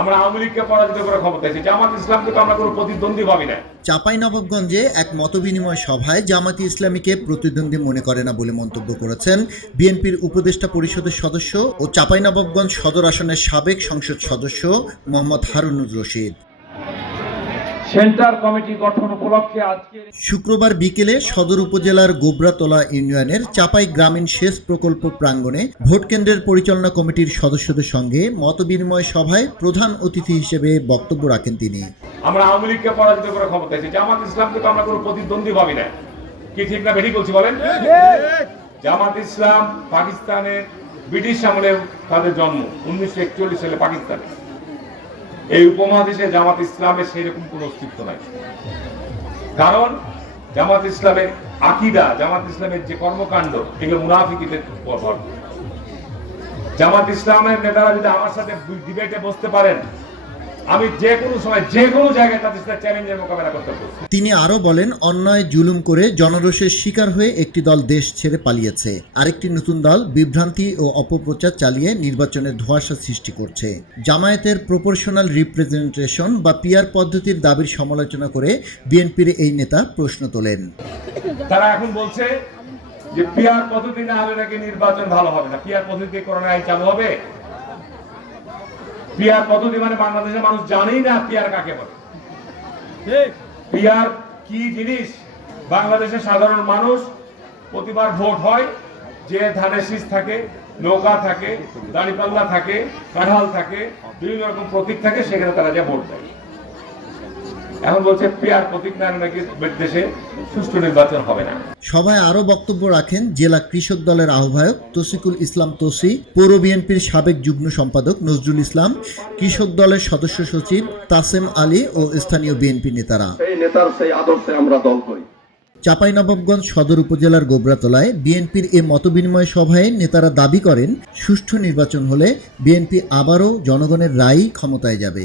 আমরা আওয়ামী লীগকে পরাজিত করে ক্ষমতা এসেছি জামাত ইসলামকে তো আমরা কোনো প্রতিদ্বন্দ্বী ভাবি না। চাঁপাইনবাবগঞ্জে এক মতবিনিময় সভায় জামাতি ইসলামীকে প্রতিদ্বন্দ্বী মনে করে না বলে মন্তব্য করেছেন বিএনপির উপদেষ্টা পরিষদের সদস্য ও চাঁপাইনবাবগঞ্জ সদর আসনের সাবেক সংসদ সদস্য মোহাম্মদ হারুনুর রশিদ। সেন্টার কমিটি গঠন উপলক্ষে আজকে শুক্রবার বিকেলে সদর উপজেলার গোবরাতলা ইউনিয়নের চাপাই গ্রামীণ সেচ প্রকল্প প্রাঙ্গণে ভোট কেন্দ্রের পরিচালনা কমিটির সদস্যদের সঙ্গে মতবিনিময় সভায় প্রধান অতিথি হিসেবে বক্তব্য রাখেন তিনি। আমরা আওয়ামী লীগকে পরাজিত করে ক্ষমতা এসেছি জামাত ইসলামকে তো আমরা কোনো প্রতিদ্বন্দ্বী ভাবি না। কি ঠিক না বেঠিক বলছি বলেন? জামাত ইসলাম পাকিস্তানে ব্রিটিশ আমলে তাদের জন্ম উনিশশো একচল্লিশ সালে পাকিস্তানে। এই উপমহাদেশে জামাত ইসলামের সেই রকম কোনো অস্তিত্ব নাই। কারণ জামাত ইসলামের আকিদা, জামাত ইসলামের যে কর্মকাণ্ড, এগুলো মুনাফিকিদের ভর জামাত ইসলামের নেতারা যদি আমার সাথে ডিবেটে বসতে পারেন আমি যে কোনো সময় যে কোনো জায়গায় তাদের সাথে চ্যালেঞ্জের মোকাবেলা করতে তিনি আরও বলেন অন্যায় জুলুম করে জনরোষের শিকার হয়ে একটি দল দেশ ছেড়ে পালিয়েছে। আরেকটি নতুন দল বিভ্রান্তি ও অপপ্রচার চালিয়ে নির্বাচনের ধোঁয়াশা সৃষ্টি করছে। জামায়াতের প্রপোর্শনাল রিপ্রেজেন্টেশন বা পিয়ার পদ্ধতির দাবির সমালোচনা করে বিএনপির এই নেতা প্রশ্ন তোলেন। তারা এখন বলছে যে পিয়ার পদ্ধতি না হলে নাকি নির্বাচন ভালো হবে না। পিয়ার পদ্ধতি করোনা আইন চালু হবে? পিয়ার পদ্ধতি মানে বাংলাদেশের মানুষ জানেই না পিয়ার কাকে বলে। পিয়ার কি জিনিস? বাংলাদেশের সাধারণ মানুষ প্রতিবার ভোট হয় যে ধানের শীষ থাকে নৌকা থাকে দাঁড়িপাল্লা থাকে কাঁঠাল থাকে বিভিন্ন রকম প্রতীক থাকে সেখানে তারা যা ভোট দেয়। এখন বলছে পিয়ার প্রতীক না নাকি দেশে সুষ্ঠু নির্বাচন হবে না? সভায় আরও বক্তব্য রাখেন জেলা কৃষক দলের আহ্বায়ক তসিকুল ইসলাম তোসি পৌর বিএনপির সাবেক যুগ্ম সম্পাদক নজরুল ইসলাম কৃষক দলের সদস্য সচিব তাসেম আলী ও স্থানীয় বিএনপি নেতারা। সেই নেতার সেই আদর্শে আমরা দল হই চাঁপাইনবাবগঞ্জ সদর উপজেলার গোবরাতলায় বিএনপির এ মতবিনিময় সভায় নেতারা দাবি করেন সুষ্ঠু নির্বাচন হলে বিএনপি আবারও জনগণের রায়ই ক্ষমতায় যাবে।